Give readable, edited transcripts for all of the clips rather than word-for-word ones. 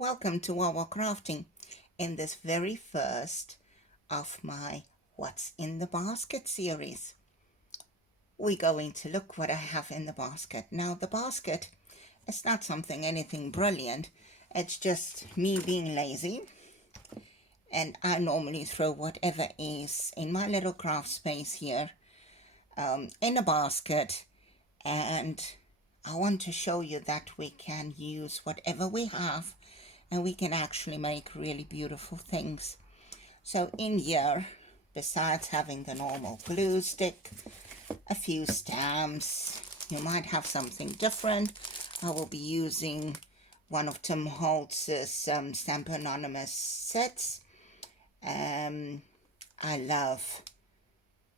Welcome to Wawa Crafting. In this very first of my What's in the Basket series, we're going to look what I have in the basket. Now the basket is not anything brilliant, it's just me being lazy, and I normally throw whatever is in my little craft space here in a basket, and I want to show you that we can use whatever we have and we can actually make really beautiful things. So in here, besides having the normal glue stick, a few stamps, you might have something different. I will be using one of Tim Holtz's Stampers Anonymous sets. I love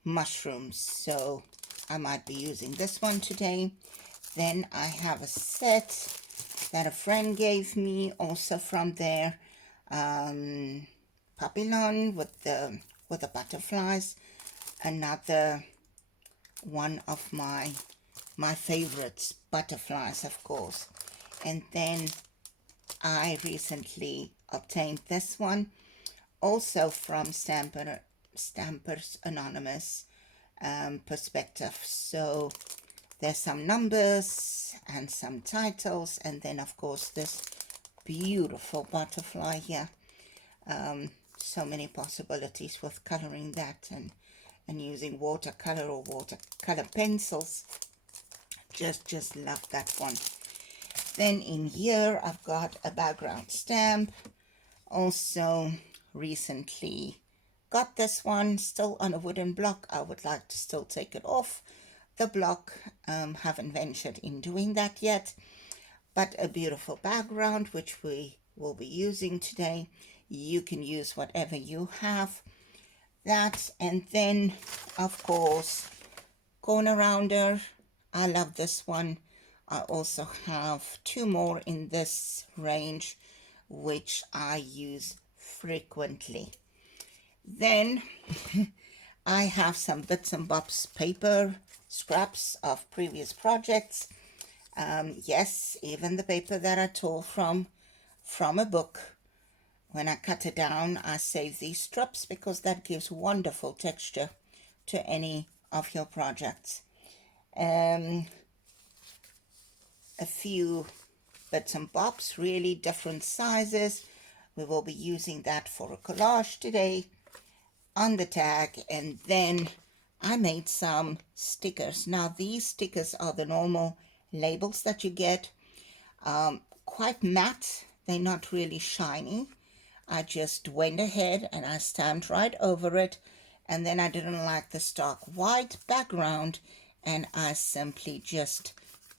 mushrooms, so I might be using this one today. Then I have a set that a friend gave me, also from their Papillon with the butterflies. Another one of my favorites, butterflies, of course. And then I recently obtained this one, also from Stampers Anonymous perspective. So there's some numbers and some titles, and then of course this beautiful butterfly here. So many possibilities with coloring that and using watercolor or watercolor pencils. Just love that one. Then in here I've got a background stamp. Also recently got this one, still on a wooden block. I would like to still take it off the block. Haven't ventured in doing that yet, but a beautiful background which we will be using today. You can use whatever you have. That, and then of course corner rounder. I love this one. I also have two more in this range which I use frequently. Then I have some bits and bobs paper, scraps of previous projects. Yes, even the paper that I tore from a book. When I cut it down, I save these strips because that gives wonderful texture to any of your projects. A few bits and bobs, really different sizes. We will be using that for a collage today on the tag. And then I made some stickers. Now these stickers are the normal labels that you get, quite matte. They're not really shiny. I just went ahead and I stamped right over it, and then I didn't like the stark white background, and I simply just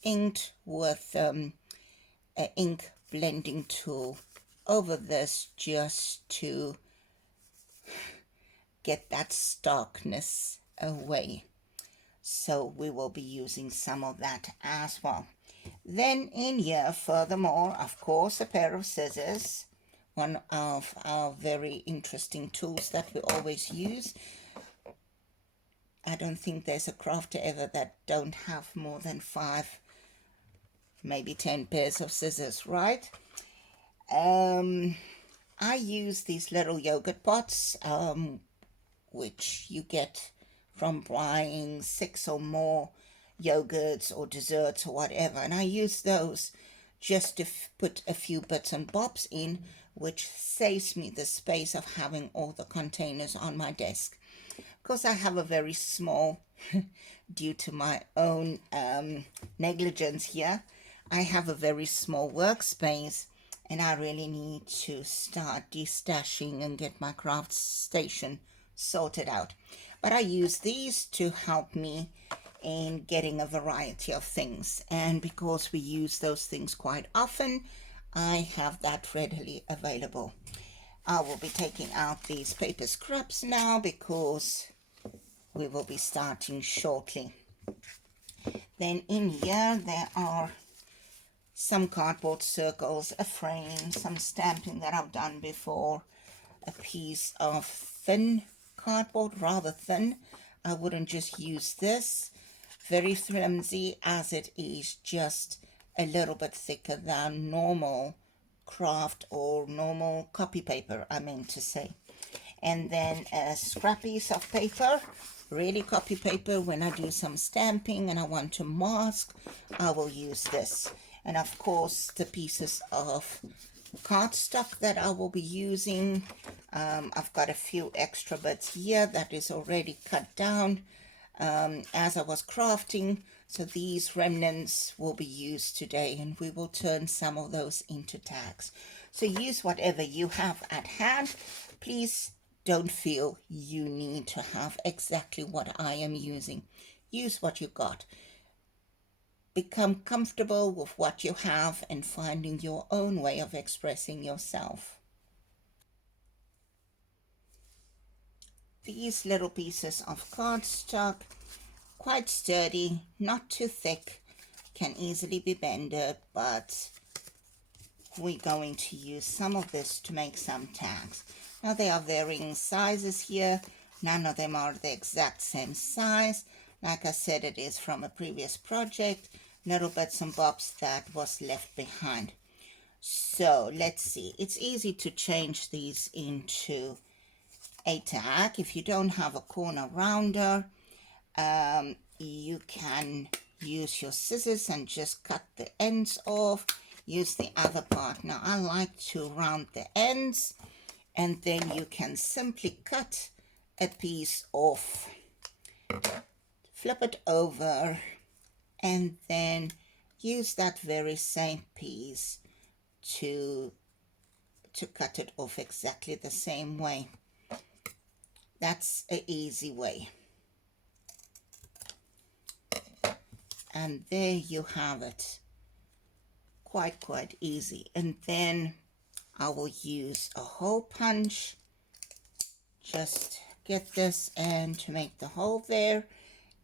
inked with an ink blending tool over this just to get that starkness away. So we will be using some of that as well. Then in here, furthermore, of course, a pair of scissors, one of our very interesting tools that we always use. I don't think there's a crafter ever that don't have more than 5, maybe 10 pairs of scissors, right? I use these little yogurt pots, which you get from buying 6 or more yogurts or desserts or whatever, and I use those just to put a few bits and bobs in, which saves me the space of having all the containers on my desk. Because I have a very small, due to my own negligence here, I have a very small workspace, and I really need to start destashing and get my craft station sorted out. But I use these to help me in getting a variety of things, and because we use those things quite often, I have that readily available. I will be taking out these paper scraps now because we will be starting shortly. Then in here there are some cardboard circles, a frame, some stamping that I've done before, a piece of thin cardboard, rather thin. I wouldn't just use this, very flimsy as it is, just a little bit thicker than normal craft or normal copy paper, I meant to say. And then a scrap piece of paper, really copy paper. When I do some stamping and I want to mask, I will use this. And of course, the pieces of cardstock that I will be using. I've got a few extra bits here that is already cut down as I was crafting. So these remnants will be used today, and we will turn some of those into tags. So use whatever you have at hand. Please don't feel you need to have exactly what I am using. Use what you got. Become comfortable with what you have and finding your own way of expressing yourself. These little pieces of cardstock, quite sturdy, not too thick, can easily be bended, but we're going to use some of this to make some tags. Now there are varying sizes here. None of them are the exact same size. Like I said, it is from a previous project. Little bits and bobs that was left behind. So let's see. It's easy to change these into a tag. If you don't have a corner rounder, you can use your scissors and just cut the ends off. Use the other part. Now I like to round the ends, and then you can simply cut a piece off, flip it over, and then use that very same piece to cut it off exactly the same way. That's an easy way. And there you have it. Quite easy. And then I will use a hole punch. Just get this and to make the hole there.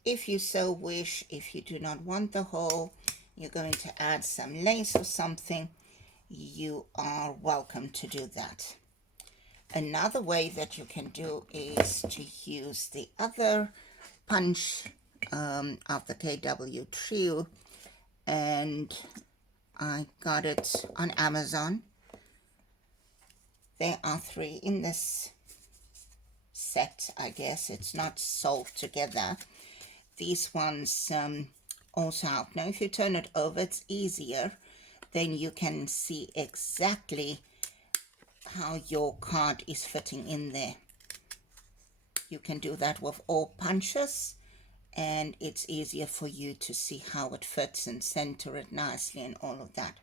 If you so wish, if you do not want the hole, you're going to add some lace or something, you are welcome to do that. Another way that you can do is to use the other punch of the KW Trio, and I got it on Amazon. There are 3 in this set, I guess. It's not sold together. These ones also help. Now if you turn it over, it's easier. Then you can see exactly how your card is fitting in there. You can do that with all punches, and it's easier for you to see how it fits and center it nicely and all of that.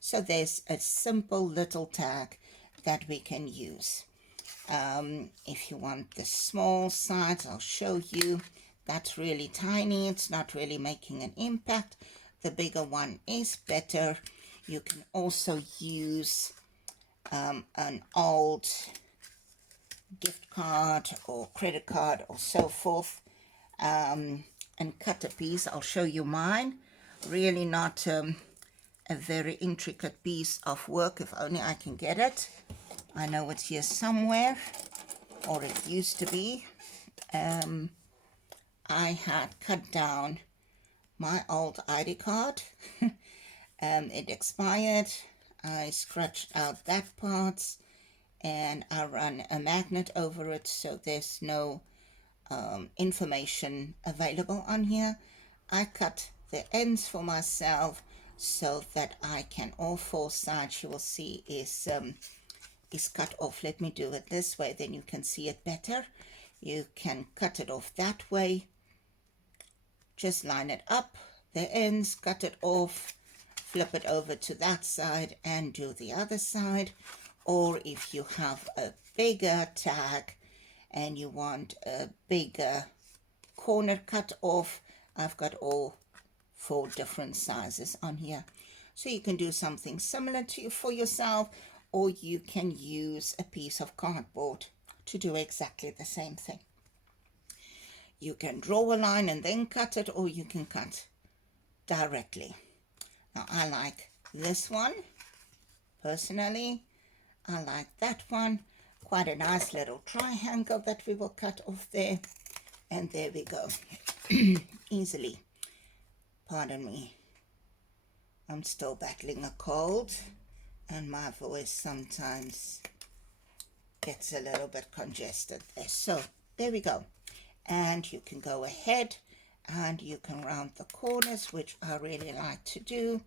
So there's a simple little tag that we can use. If you want the small size, I'll show you. That's really tiny. It's not really making an impact. The bigger one is better. You can also use an old gift card or credit card or so forth, and cut a piece. I'll show you mine. Really not a very intricate piece of work, if only I can get it. I know it's here somewhere, or it used to be. I had cut down my old ID card. It expired. I scratched out that part and I run a magnet over it, so there's no information available on here. I cut the ends for myself so that I can, all 4 sides you will see is cut off. Let me do it this way, then you can see it better. You can cut it off that way. Just line it up, the ends, cut it off, flip it over to that side and do the other side. Or if you have a bigger tag and you want a bigger corner cut off, I've got all 4 different sizes on here. So you can do something similar to for yourself, or you can use a piece of cardboard to do exactly the same thing. You can draw a line and then cut it, or you can cut directly. Now I like this one personally. I like that one. Quite a nice little triangle that we will cut off there. And there we go. Easily. Pardon me. I'm still battling a cold. and my voice sometimes gets a little bit congested there. So there we go. And you can go ahead and you can round the corners, which I really like to do,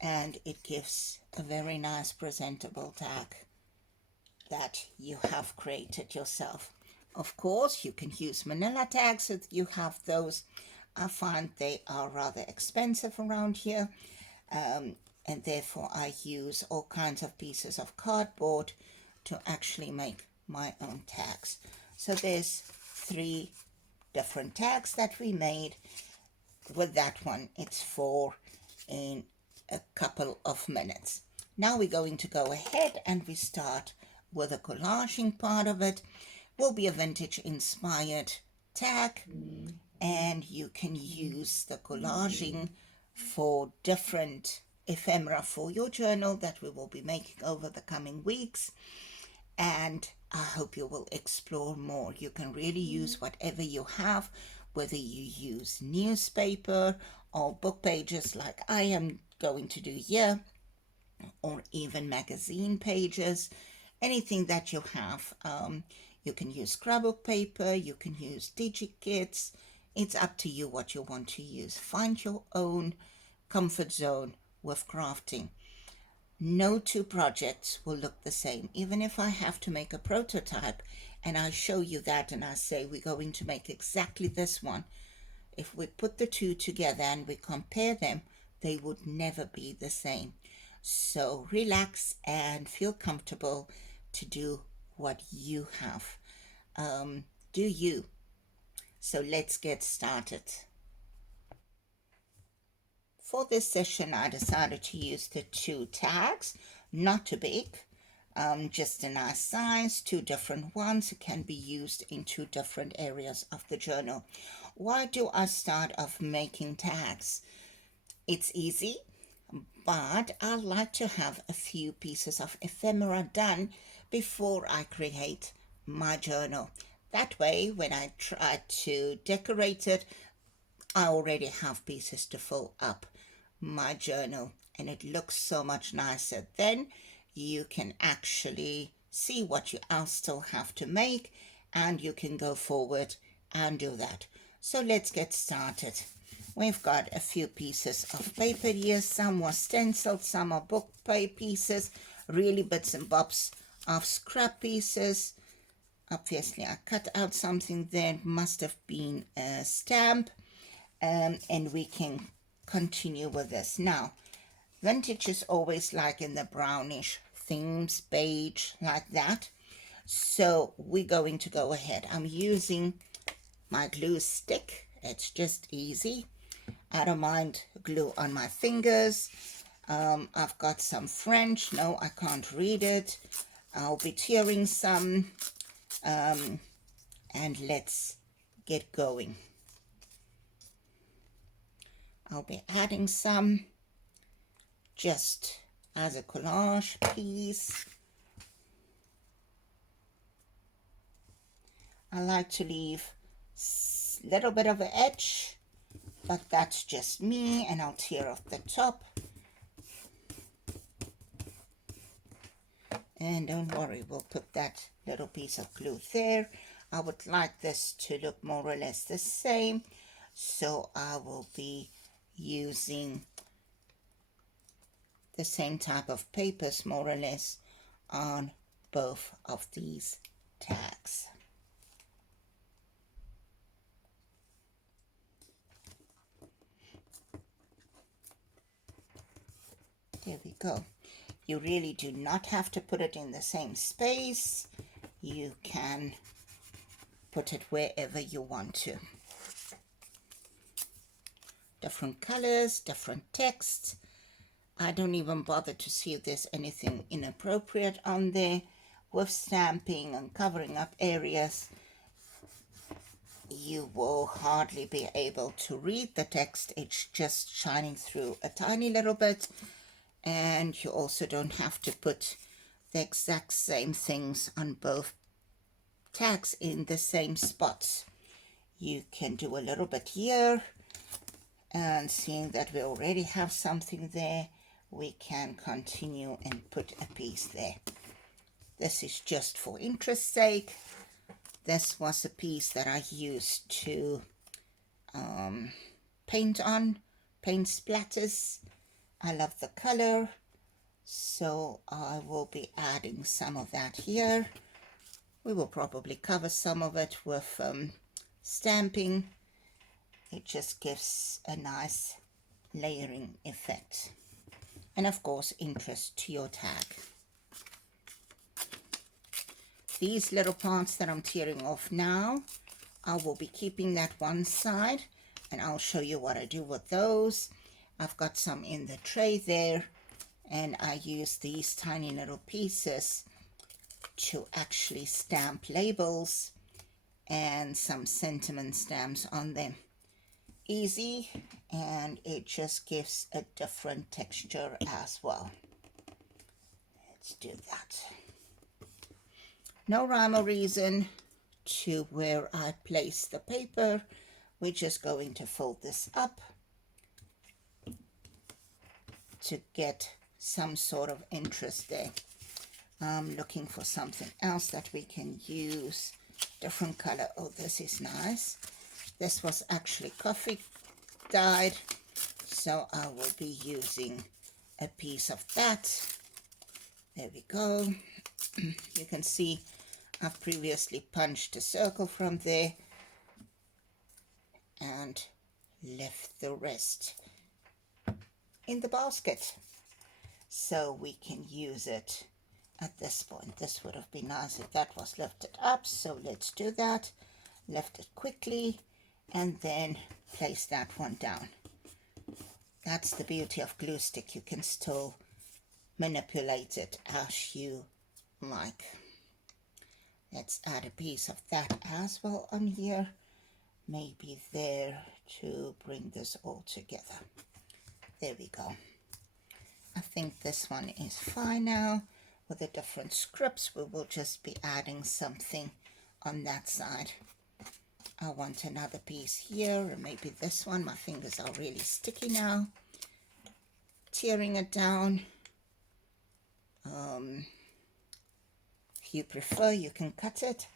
and it gives a very nice presentable tag that you have created yourself. Of course, you can use manila tags if you have those. I find they are rather expensive around here, and therefore I use all kinds of pieces of cardboard to actually make my own tags. So there's 3 different tags that we made. With that one, it's 4 in a couple of minutes. Now we're going to go ahead and we start with the collaging part of it. Will be a vintage inspired tag, and you can use the collaging for different ephemera for your journal that we will be making over the coming weeks, and I hope you will explore more. You can really use whatever you have, whether you use newspaper or book pages like I am going to do here, or even magazine pages, anything that you have. You can use scrapbook paper, you can use Digi kits. It's up to you what you want to use. Find your own comfort zone with crafting. No 2 projects will look the same. Even if I have to make a prototype and I show you that and I say we're going to make exactly this one, if we put the 2 together and we compare them, they would never be the same. So relax and feel comfortable to do what you have. Do you. So let's get started. For this session, I decided to use the 2 tags, not too big, just a nice size, 2 different ones. It can be used in 2 different areas of the journal. Why do I start off making tags? It's easy, but I like to have a few pieces of ephemera done before I create my journal. That way, when I try to decorate it, I already have pieces to fill up my journal, and it looks so much nicer. Then you can actually see what you still have to make, and you can go forward and do that. So let's get started. We've got a few pieces of paper here. Some were stenciled, some are book pieces, really bits and bobs of scrap pieces. Obviously, I cut out something there. It must have been a stamp. And we can continue with this. Now, vintage is always like in the brownish themes, beige, like that. So we're going to go ahead. I'm using my glue stick. It's just easy. I don't mind glue on my fingers. I've got some French. No, I can't read it. I'll be tearing some. And let's get going. I'll be adding some just as a collage piece. I like to leave a little bit of an edge, but that's just me, and I'll tear off the top. And don't worry, we'll put that little piece of glue there. I would like this to look more or less the same, so I will be using the same type of papers more or less on both of these tags. There we go. You really do not have to put it in the same space. You can put it wherever you want to. Different colors, different texts. I don't even bother to see if there's anything inappropriate on there. With stamping and covering up areas, you will hardly be able to read the text. It's just shining through a tiny little bit. And you also don't have to put the exact same things on both tags in the same spots. You can do a little bit here, and seeing that we already have something there, we can continue and put a piece there. This is just for interest's sake. This was a piece that I used to paint splatters. I love the color, so I will be adding some of that here. We will probably cover some of it with stamping. It just gives a nice layering effect. And of course, interest to your tag. These little parts that I'm tearing off now, I will be keeping that one side, and I'll show you what I do with those. I've got some in the tray there, and I use these tiny little pieces to actually stamp labels and some sentiment stamps on them. Easy, and it just gives a different texture as well. Let's do that. No rhyme or reason to where I place the paper. We're just going to fold this up to get some sort of interest there. I'm looking for something else that we can use. Different color. Oh, this is nice. This was actually coffee dyed, so I will be using a piece of that. There we go. You can see I've previously punched a circle from there and left the rest in the basket, so we can use it at this point. This would have been nice if that was lifted up, so let's do that. Lift it quickly and then place that one down. That's the beauty of glue stick. You can still manipulate it as you like. Let's add a piece of that as well on here, maybe there, to bring this all together. There we go. I think this one is fine now. With the different scripts, we will just be adding something on that side. I want another piece here, and maybe this one. My fingers are really sticky now. Tearing it down. If you prefer, you can cut it.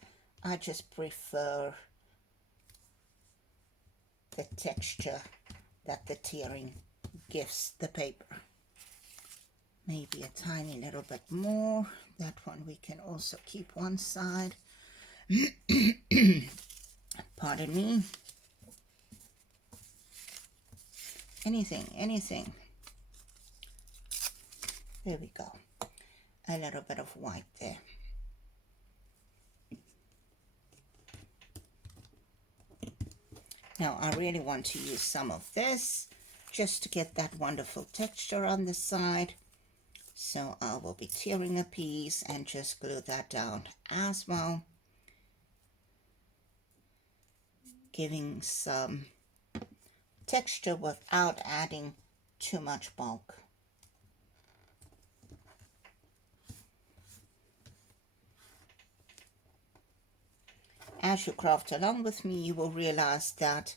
I just prefer the texture that the tearing gives the paper. Maybe a tiny little bit more. That one we can also keep one side. Pardon me. Anything. There we go. A little bit of white there. Now I really want to use some of this just to get that wonderful texture on the side. So I will be tearing a piece and just glue that down as well, giving some texture without adding too much bulk. As you craft along with me, you will realize that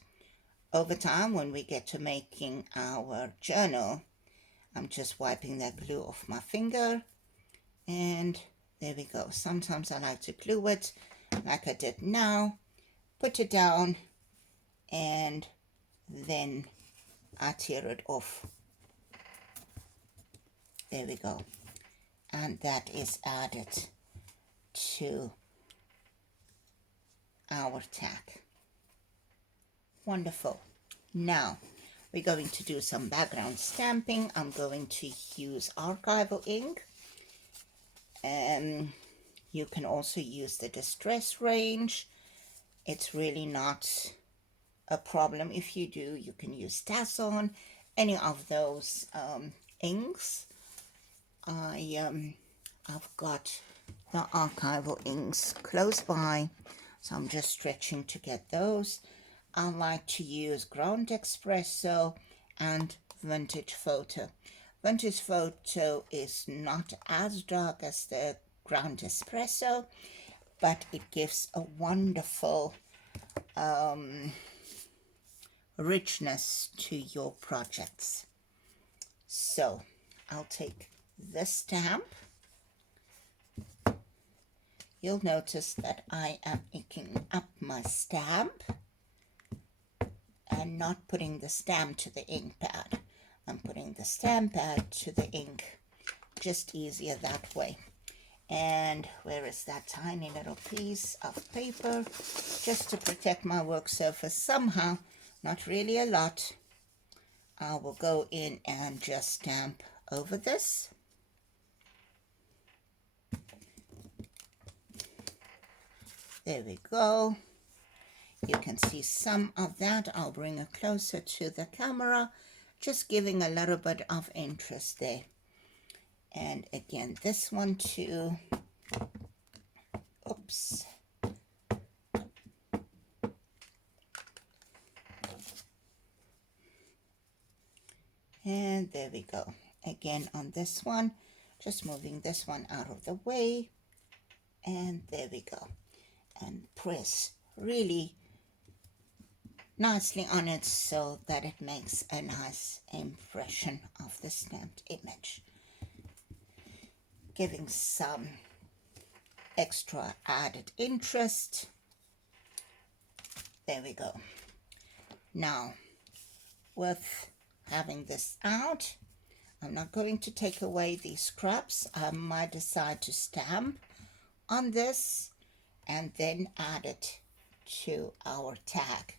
over time, when we get to making our journal, I'm just wiping that glue off my finger, and there we go. Sometimes I like to glue it like I did now, put it down, and then I tear it off. There we go. And that is added to our tag. Wonderful. Now we're going to do some background stamping. I'm going to use Archival ink. You can also use the Distress range. It's really not a problem if you do. You can use Tasson, any of those inks. I've got the Archival inks close by, so I'm just stretching to get those. I like to use Ground Espresso and Vintage Photo. Vintage Photo is not as dark as the Ground Espresso, but it gives a wonderful richness to your projects. So I'll take this stamp. You'll notice that I am inking up my stamp and not putting the stamp to the ink pad. I'm putting the stamp pad to the ink, just easier that way. And where is that tiny little piece of paper? Just to protect my work surface somehow, not really a lot. I will go in and just stamp over this. There we go. You can see some of that. I'll bring it closer to the camera, just giving a little bit of interest there. And again, this one too. Oops. And there we go. Again on this one, just moving this one out of the way. And there we go. And press really nicely on it so that it makes a nice impression of the stamped image, giving some extra added interest. There we go. Now, with having this out, I'm not going to take away these scraps. I might decide to stamp on this and then add it to our tag.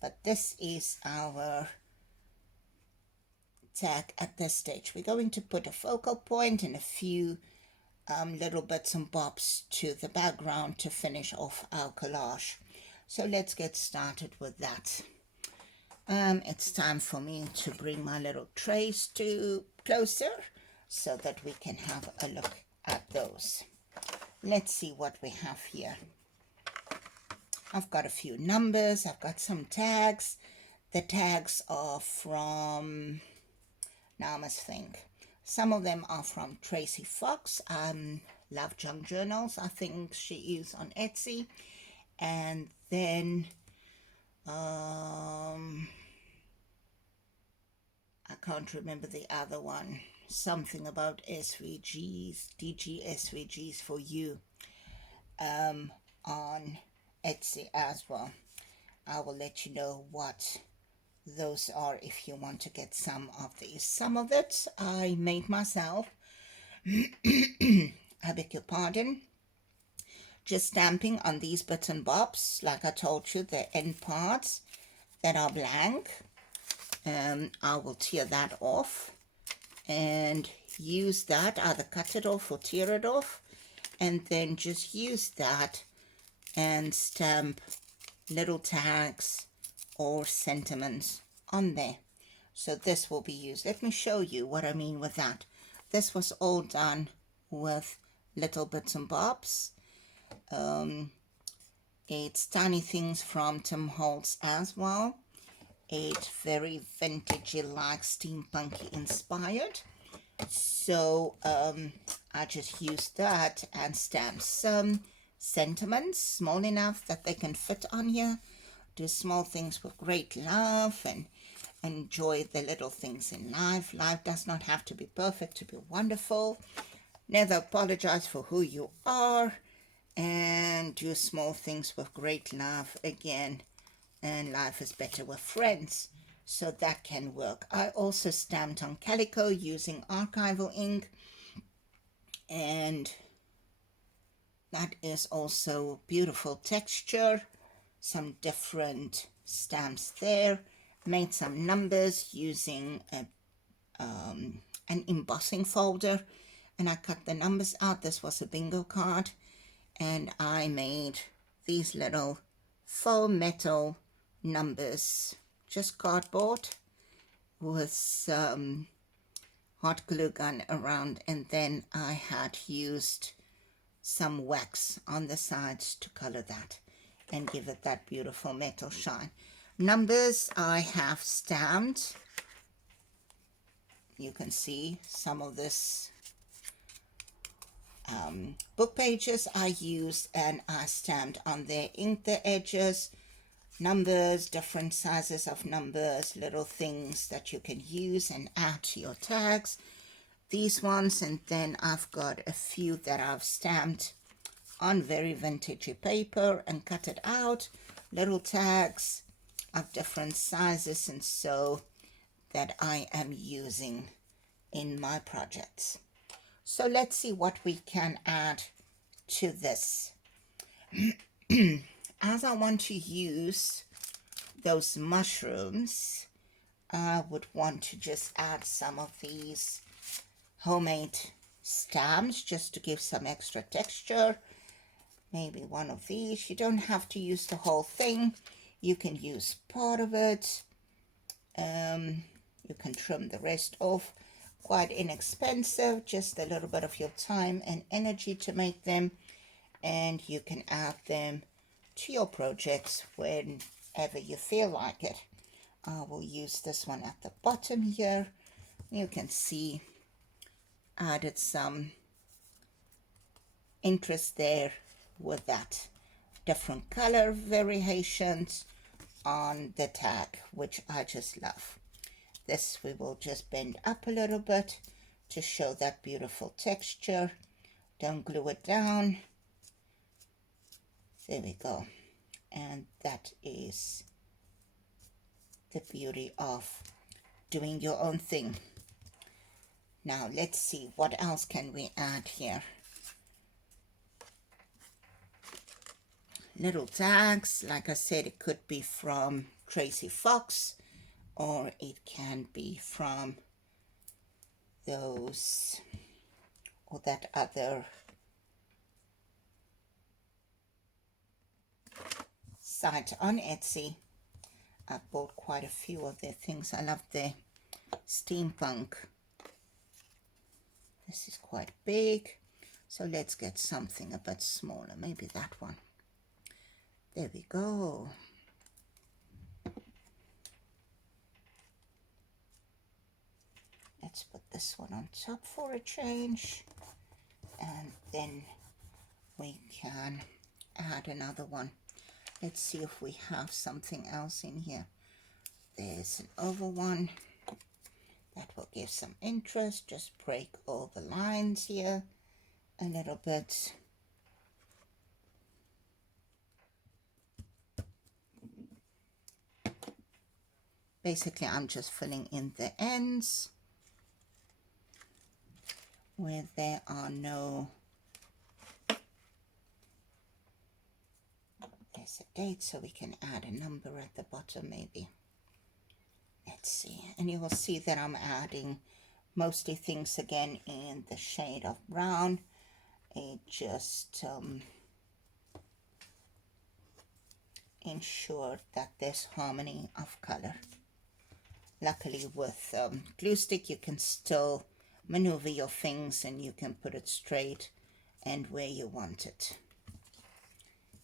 But this is our tag at this stage. We're going to put a focal point and a few little bits and bobs to the background to finish off our collage. So let's get started with that. It's time for me to bring my little trays to closer so that we can have a look at those. Let's see what we have here. I've got a few numbers. I've got some tags. The tags are from, now I must think. Some of them are from Tracy Fox. Love Junk Journals, I think she is on Etsy. And then I can't remember the other one. Something about SVGs, Digi SVGs for you on Etsy as well. I will let you know what those are if you want to get some of these. Some of it I made myself. I beg your pardon. Just stamping on these bits and bobs, like I told you, the end parts that are blank. I will tear that off and use that, either cut it off or tear it off, and then just use that and stamp little tags or sentiments on there. So this will be used. Let me show you what I mean with that. This was all done with little bits and bobs. It's tiny things from Tim Holtz as well. It's very vintagey, like steampunky inspired. So I just used that and stamped some sentiments small enough that they can fit on here. Do small things with great love and enjoy the little things in life. Life does not have to be perfect to be wonderful. Never apologize for who you are, and do small things with great love again. And life is better with friends, so that can work. I also stamped on calico using Archival ink, and that is also beautiful texture. Some different stamps there. Made some numbers using an embossing folder, and I cut the numbers out. This was a bingo card, and I made these little faux metal numbers, just cardboard with some hot glue gun around, and then I had used some wax on the sides to color that and give it that beautiful metal shine. Numbers I have stamped. You can see some of this book pages I used, and I stamped on there, inked the edges, numbers, different sizes of numbers, little things that you can use and add to your tags. these ones, and then I've got a few that I've stamped on very vintagey paper and cut it out, little tags of different sizes, and so that I am using in my projects. So let's see what we can add to this. As I want to use those mushrooms, I would want to just add some of these homemade stamps just to give some extra texture. Maybe one of these. You don't have to use the whole thing. You can use part of it. You can trim the rest off. Quite inexpensive, just a little bit of your time and energy to make them, and you can add them to your projects whenever you feel like it. I will use this one at the bottom here. You can see added some interest there with that different color variations on the tag, which I just love. This we will just bend up a little bit to show that beautiful texture. Don't glue it down. There we go. And that is the beauty of doing your own thing. Now let's see, what else can we add here? Little tags, like I said, it could be from Tracy Fox, or it can be from those or that other site on Etsy. I bought quite a few of their things. I love their steampunk. This is quite big, so let's get something a bit smaller, maybe that one. There we go. Let's put this one on top for a change, and then we can add another one. Let's see if we have something else in here. There's an oval one that will give some interest. Just break all the lines here a little bit. Basically, I'm just filling in the ends where there are no, there's a date, so we can add a number at the bottom maybe. Let's see, and you will see that I'm adding mostly things again in the shade of brown. It just ensured that there's harmony of color. Luckily with glue stick you can still maneuver your things and you can put it straight and where you want it.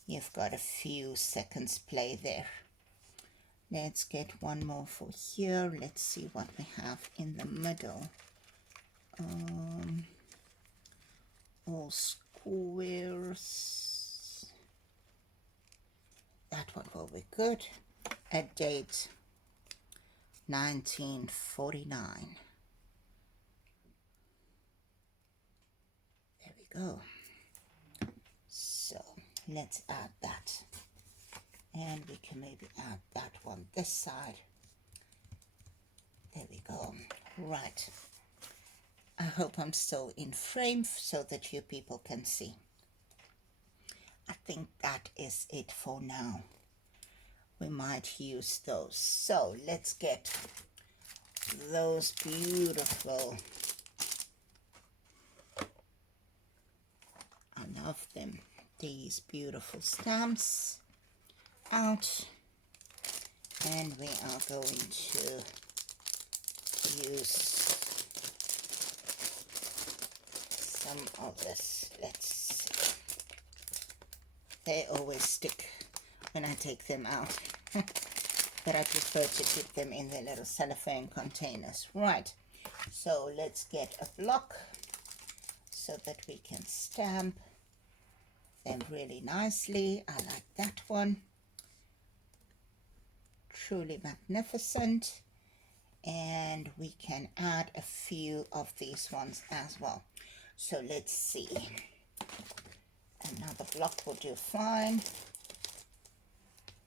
You've got a few seconds play there. Let's get one more for here. Let's see what we have in the middle. All squares. That one will be good. A date 1949. There we go. So let's add that, and we can maybe add that one this side. There we go. Right, I hope I'm still in frame so that you people can see. I think that is it for now. We might use those. So let's get those beautiful, I love them, these beautiful stamps out, and we are going to use some of this. Let's see. They always stick when I take them out, but I prefer to keep them in their little cellophane containers. Right, so let's get a block so that we can stamp them really nicely. I like that one. Truly magnificent. and we can add a few of these ones as well. So let's see. Another block will do fine.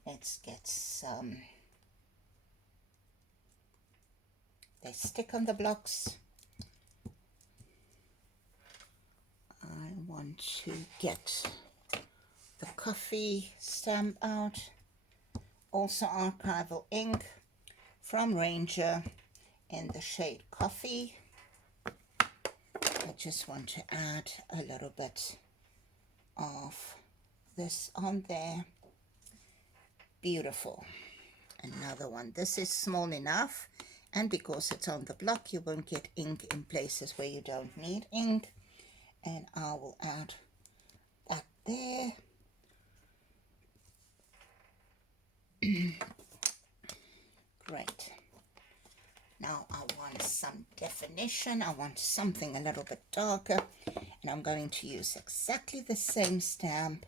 Let's get some. They stick on the blocks. I want to get the coffee stamp out. Also Archival ink from Ranger in the shade Coffee. I just want to add a little bit of this on there. Beautiful. Another one. This is small enough, and because it's on the block, you won't get ink in places where you don't need ink. And I will add that there. Great. Now I want some definition. I want something a little bit darker, and I'm going to use exactly the same stamp,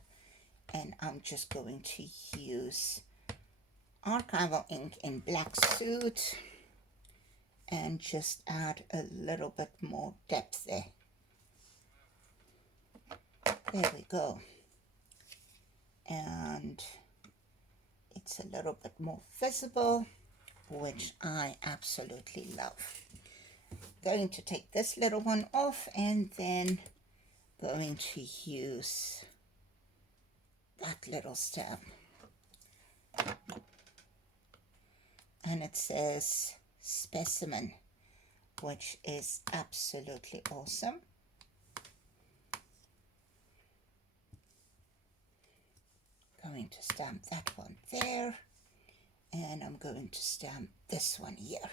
and I'm just going to use Archival ink in black Soot and just add a little bit more depth there. There we go. And it's a little bit more visible, which I absolutely love. Going to take this little one off and then going to use that little stamp. And it says Specimen, which is absolutely awesome. Going to stamp that one there, and I'm going to stamp this one here.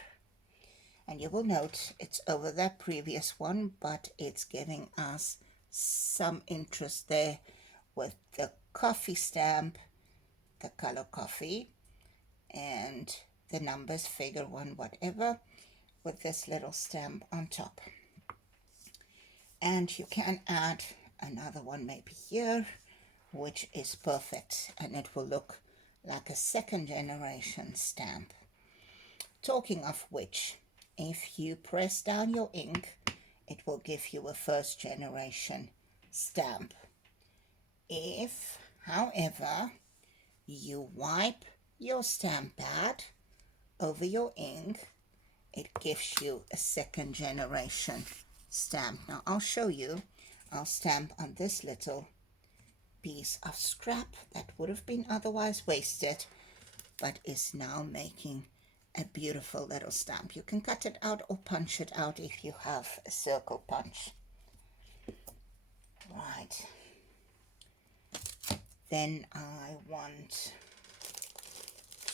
And you will note it's over that previous one, but it's giving us some interest there with the coffee stamp, the color coffee, and the numbers, figure 1, whatever, with this little stamp on top. And you can add another one maybe here, which is perfect, and it will look like a second generation stamp. Talking of which, if you press down your ink, it will give you a first generation stamp. If, however, you wipe your stamp pad over your ink, it gives you a second generation stamp. Now I'll show you. I'll stamp on this little piece of scrap that would have been otherwise wasted, but is now making a beautiful little stamp. You can cut it out or punch it out if you have a circle punch. Right. Then I want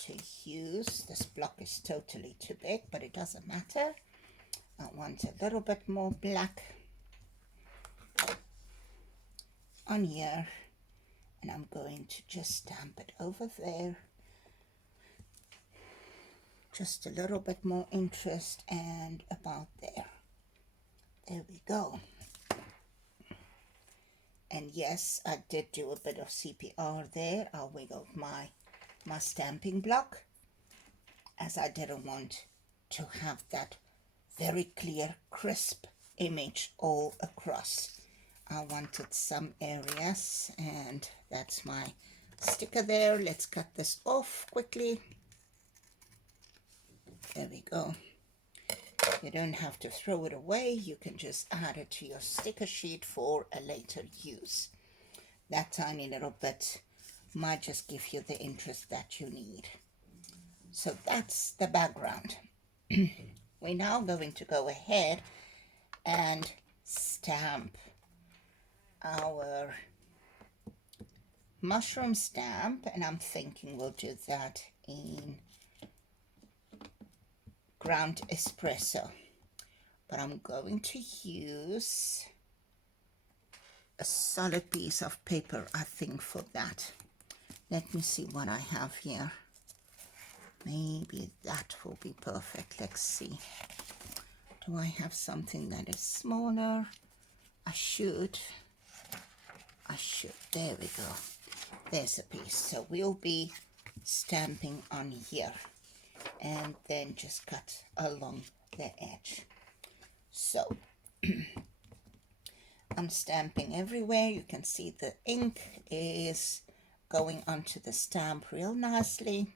to use, this block is totally too big, but it doesn't matter. I want a little bit more black on here, and I'm going to just stamp it over there. Just a little bit more interest, and about there. There we go. And yes, I did do a bit of CPR there. I wiggled my stamping block, as I didn't want to have that very clear, crisp image all across. I wanted some areas, and that's my sticker there. Let's cut this off quickly. There we go. You don't have to throw it away. You can just add it to your sticker sheet for a later use. That tiny little bit might just give you the interest that you need. So that's the background. We're now going to go ahead and stamp our mushroom stamp, and I'm thinking we'll do that in ground espresso, but I'm going to use a solid piece of paper, I think, for that. Let me see what I have here. Maybe that will be perfect. Let's see. Do I have something that is smaller? I should. There we go. There's a piece. So we'll be stamping on here. and then just cut along the edge. So I'm stamping everywhere. You can see the ink is going onto the stamp real nicely.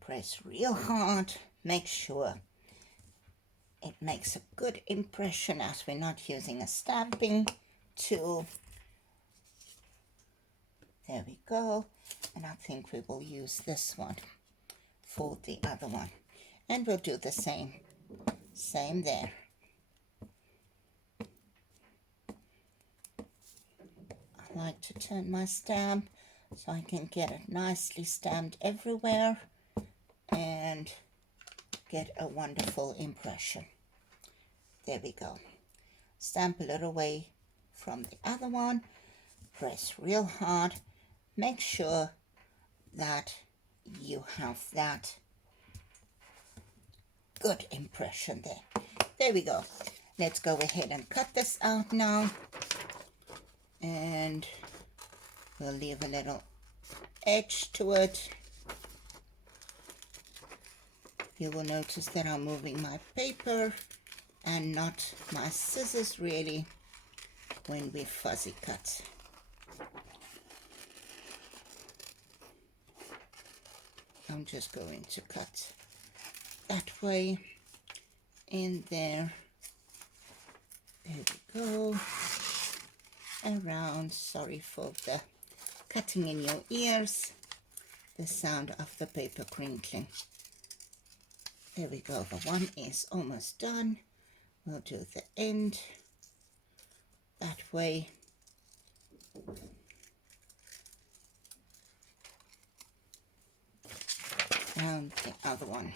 Press real hard. Make sure it makes a good impression as we're not using a stamping tool. There we go. And I think we will use this one for the other one. And we'll do the same there. I like to turn my stamp so I can get it nicely stamped everywhere and get a wonderful impression. There we go. Stamp a little away from the other one. Press real hard. Make sure that you have that good impression there. There we go. Let's go ahead and cut this out now. And we'll leave a little edge to it. You will notice that I'm moving my paper and not my scissors really when we fuzzy cut. I'm just going to cut that way in there. There we go. Around. Sorry for the cutting in your ears. The sound of the paper crinkling. There we go. The one is almost done. We'll do the end that way. And the other one.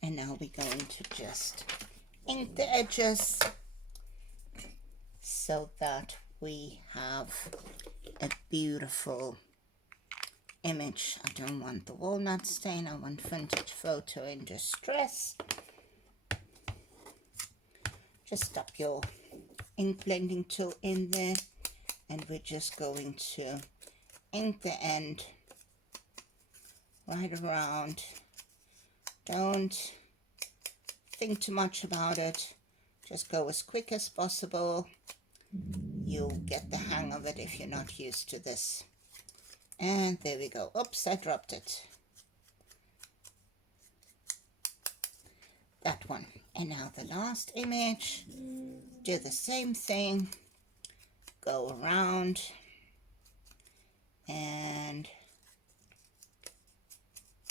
And now we're going to just ink the edges so that we have a beautiful image. I don't want the walnut stain, I want vintage photo in distress. Just stop your ink blending tool in there, and we're just going to ink the end right around. Don't think too much about it. Just go as quick as possible. You'll get the hang of it if you're not used to this. And there we go. Oops, I dropped it. That one. And now the last image. Do the same thing. Go around. And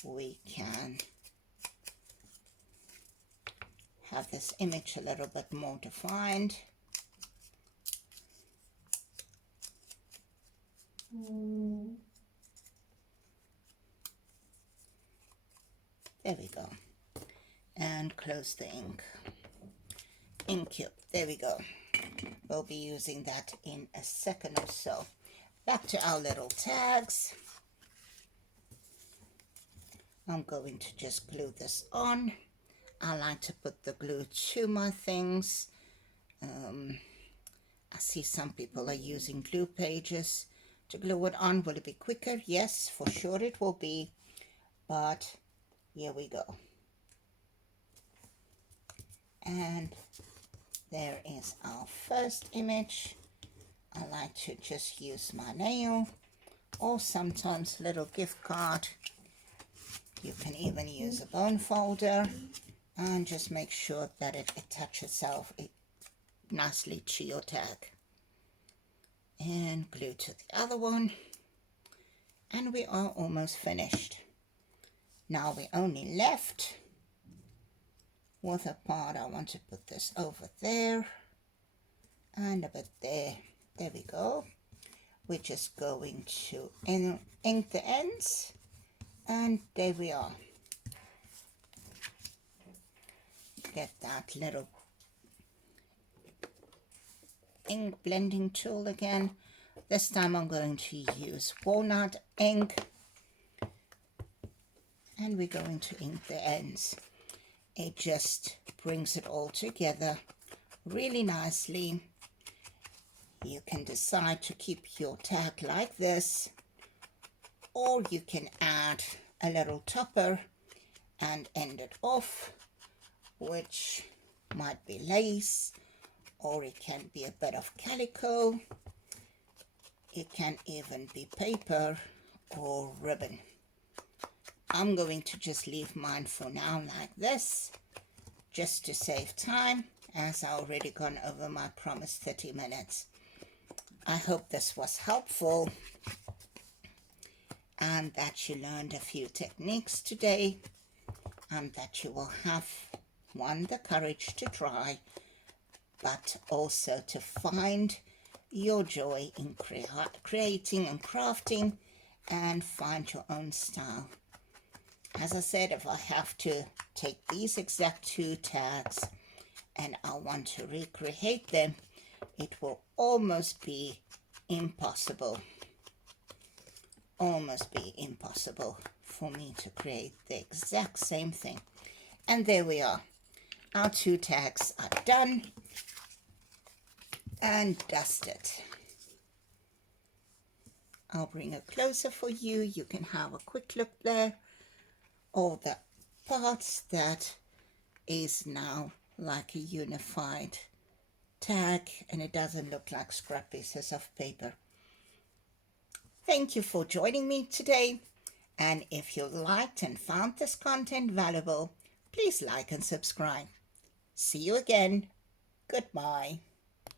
we can have this image a little bit more defined. There we go. And close the ink cube. There we go. We'll be using that in a second or so. Back to our little tags. I'm going to just glue this on. I like to put the glue to my things. I see some people are using glue pages to glue it on. Will it be quicker? Yes, for sure it will be. But here we go. And there is our first image. I like to just use my nail or sometimes a little gift card. You can even use a bone folder. And just make sure that it attaches itself nicely to your tag. and glue to the other one, and we are almost finished. Now we only left with a part. I want to put this over there and a bit there. There we go. We're just going to ink the ends, and there we are. Get that little ink blending tool again. This time I'm going to use walnut ink, and we're going to ink the ends. It just brings it all together really nicely. You can decide to keep your tag like this, or you can add a little topper and end it off, which might be lace, or it can be a bit of calico. It can even be paper or ribbon. I'm going to just leave mine for now like this, just to save time, as I already gone over my promised 30 minutes. I hope this was helpful and that you learned a few techniques today, and that you will have, one, the courage to try, but also to find your joy in creating and crafting, and find your own style. As I said, if I have to take these exact 2 tags and I want to recreate them, it will almost be impossible for me to create the exact same thing. And there we are. Our 2 tags are done and dusted. I'll bring it closer for you. You can have a quick look there. All the parts that is now like a unified tag, and it doesn't look like scrap pieces of paper. Thank you for joining me today, and if you liked and found this content valuable, please like and subscribe. See you again. Goodbye.